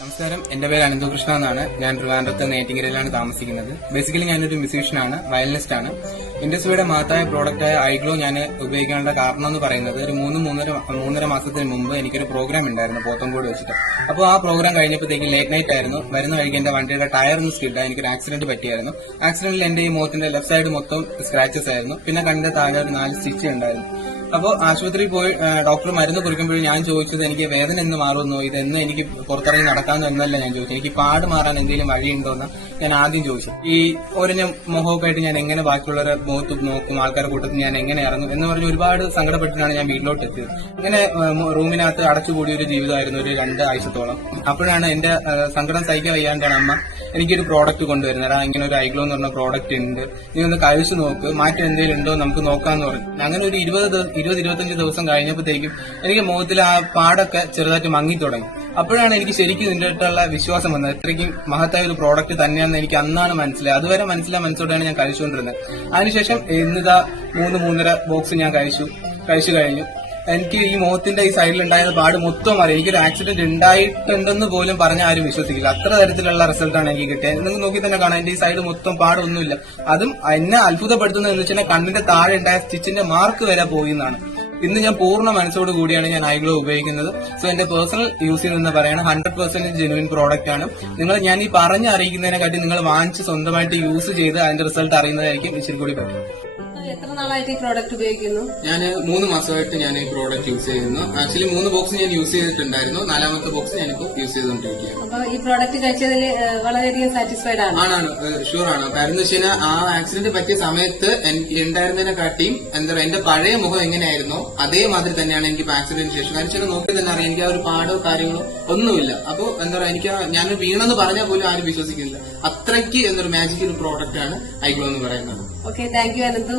നമസ്കാരം. എന്റെ പേര് അനന്തകൃഷ്ണ എന്നാണ്. ഞാൻ ട്രിവാൻഡ്രത്ത് നേറ്റിങ്ങരയിലാണ് താമസിക്കുന്നത്. ബേസിക്കലി ഞാനൊരു മ്യൂസീഷ്യൻ ആണ് വയലിനിസ്റ്റ് ആണ്. ഇൻഡസ്ട്രിയുടെ പ്രോഡക്റ്റ് ആയ ഐഗ്ലോ ഞാൻ ഉപയോഗിക്കാനുള്ള കാരണം എന്ന് പറയുന്നത് ഒരു മൂന്ന് മൂന്നര മൂന്നര മാസത്തിന് മുമ്പ് എനിക്കൊരു പ്രോഗ്രാം ഉണ്ടായിരുന്നു പോത്തംകോട് വെച്ചിട്ട്. അപ്പോൾ ആ പ്രോഗ്രാം കഴിഞ്ഞപ്പോഴത്തേക്കും ലേറ്റ് നൈറ്റ് ആയിരുന്നു. വരുന്ന വഴിക്ക് എന്റെ വണ്ടിയുടെ ടയർ ഒന്ന് സ്കിഡ് എനിക്കൊരു ആക്സിഡന്റ് പറ്റിയായിരുന്നു. ആക്സിഡന്റിൽ എന്റെ ഈ മുഖത്തിന്റെ ലെഫ്റ്റ് സൈഡ് മൊത്തം സ്ക്രാച്ചസ് ആയിരുന്നു. പിന്നെ കണ്ണിന്റെ താഴെ ഒരു നാല് സ്റ്റിച്ച് ഉണ്ടായിരുന്നു. അപ്പോൾ ആശുപത്രിയിൽ പോയി ഡോക്ടർ മരുന്ന് കുറിക്കുമ്പോഴും ഞാൻ ചോദിച്ചത് എനിക്ക് വേദന എന്ന് മാറുന്നു ഇതെന്ന് എനിക്ക് പുറത്തിറങ്ങി നടക്കാൻ എന്നല്ല ഞാൻ ചോദിച്ചത്. എനിക്ക് പാട് മാറാൻ എന്തെങ്കിലും വഴിയുണ്ടോ എന്ന് ഞാൻ ആദ്യം ചോദിച്ചു. ഈ ഒരഞ്ഞ മുഖമൊക്കെ ആയിട്ട് ഞാൻ എങ്ങനെ ബാക്കിയുള്ളവരെ മുഖത്ത് നോക്കും ആൾക്കാരുടെ കൂട്ടത്തിൽ ഞാൻ എങ്ങനെ ഇറങ്ങും എന്ന് പറഞ്ഞ് ഒരുപാട് സങ്കടപ്പെട്ടിട്ടാണ് ഞാൻ വീട്ടിലോട്ട് എത്തിയത് ഇങ്ങനെ റൂമിനകത്ത് അടച്ചുകൂടിയ ഒരു ജീവിതമായിരുന്നു ഒരു രണ്ട് ആഴ്ചത്തോളം അപ്പോഴാണ് എന്റെ സങ്കടം സഹിക്കാൻ വയ്യാണ്ടാണ് അമ്മ എനിക്കൊരു പ്രോഡക്റ്റ് കൊണ്ടുവരുന്നത്. ആ ഇങ്ങനെ ഒരു ഐഗ്ലോ എന്ന് പറഞ്ഞ പ്രോഡക്റ്റ് ഉണ്ട്. നീ ഒന്ന് കഴിച്ചു നോക്ക് മാറ്റം എന്തെങ്കിലും ഉണ്ടോ നമുക്ക് നോക്കാന്ന് പറഞ്ഞു. അങ്ങനെ ഒരു ഇരുപത് ഇരുപത് ഇരുപത്തഞ്ച് ദിവസം കഴിഞ്ഞപ്പോഴത്തേക്കും എനിക്ക് മുഖത്തിൽ ആ പാടൊക്കെ ചെറുതായിട്ട് മങ്ങി തുടങ്ങി. അപ്പോഴാണ് എനിക്ക് ശരിക്കും ഇതിന്റെ അടുത്തുള്ള വിശ്വാസം വന്നത്. ഇത്രയ്ക്കും മഹത്തായ ഒരു പ്രോഡക്റ്റ് തന്നെയാണെന്ന് എനിക്ക് അന്നാണ് മനസ്സിലായത്. അതുവരെ മനസ്സിലായ മനസ്സോടെയാണ് ഞാൻ കഴിച്ചുകൊണ്ടിരുന്നത്. അതിനുശേഷം ഇന്നിതാ മൂന്ന് മൂന്നര ബോക്സ് ഞാൻ കഴിച്ചു. കഴിച്ചു കഴിഞ്ഞു. എനിക്ക് ഈ മുഖത്തിന്റെ ഈ സൈഡിൽ ഉണ്ടായിരുന്ന പാട് മൊത്തം അറിയാം. എനിക്കൊരു ആക്സിഡന്റ് ഉണ്ടായിട്ടുണ്ടെന്ന് പോലും പറഞ്ഞ ആരും വിശ്വസിക്കില്ല. അത്ര തരത്തിലുള്ള റിസൾട്ടാണ് എനിക്ക് കിട്ടിയത്. നിങ്ങൾക്ക് നോക്കി തന്നെ കാണാം. എന്റെ ഈ സൈഡ് മൊത്തം പാടൊന്നുമില്ല. അതും എന്നെ അത്ഭുതപ്പെടുത്തുന്നത് എന്ന് വെച്ചാൽ കണ്ണിന്റെ താഴെ ഉണ്ടായ സ്റ്റിച്ചിന്റെ മാർക്ക് വരെ പോയി എന്നാണ്. ഇന്ന് ഞാൻ പൂർണ മനസ്സോട് കൂടിയാണ് ഞാൻ ഐഗ്ലോ ഉപയോഗിക്കുന്നത്. സോ എന്റെ പേഴ്സണൽ യൂസിൽ നിന്ന് പറയാണ് ഹൺഡ്രഡ് പെർസെന്റ് ജെനുവിൻ പ്രോഡക്റ്റ് ആണ്. നിങ്ങൾ ഞാൻ ഈ പറഞ്ഞ് അറിയിക്കുന്നതിനെക്കാട്ടി നിങ്ങൾ വാങ്ങിച്ച് സ്വന്തമായിട്ട് യൂസ് ചെയ്ത് അതിന്റെ റിസൾട്ട് അറിയുന്നതായിരിക്കും ഇച്ചിരി കൂടി better. എത്ര നാളായിട്ട് ഈ പ്രോഡക്റ്റ് ഉപയോഗിക്കുന്നു? ഞാൻ മൂന്ന് മാസമായിട്ട് ഞാൻ ഈ പ്രോഡക്റ്റ് യൂസ് ചെയ്യുന്നു. ആക്ച്വലി മൂന്ന് ബോക്സ് ഞാൻ യൂസ് ചെയ്തിട്ടുണ്ടായിരുന്നു. നാലാമത്തെ ബോക്സ് ഞാൻ ഇപ്പോൾ യൂസ് ചെയ്തുകൊണ്ടിരിക്കുകയാണ് അപ്പൊ ഈ പ്രോഡക്റ്റ് കഴിച്ചതിൽ വളരെയധികം സാറ്റിസ്ഫൈഡ് ആണ്. ആണാണ് ഷുവർ ആണ്. കാരണം എന്ന് വെച്ച് കഴിഞ്ഞാൽ ആ ആക്സിഡന്റ് പറ്റിയ സമയത്ത് ഉണ്ടായിരുന്നതിനെ കാട്ടിയും എന്താ പറയുക എന്റെ പഴയ മുഖം എങ്ങനെയായിരുന്നോ അതേമാതിരി തന്നെയാണ് എനിക്ക് ആക്സിഡന്റിന് ശേഷം. കാരണം വെച്ചാൽ നോക്കി തന്നെ അറിയാം എനിക്ക് ആ ഒരു പാടോ കാര്യങ്ങളോ ഒന്നുമില്ല. അപ്പോൾ എന്താ പറയുക എനിക്ക് ഞാൻ വീണെന്ന് പറഞ്ഞാൽ പോലും ആരും വിശ്വസിക്കുന്നില്ല. അത്രയ്ക്ക് എന്നൊരു മാജിക്കൽ പ്രോഡക്റ്റ് ആണ് ഐഗ്ലോ എന്ന് പറയുന്നത്. Okay thank you Ananthu.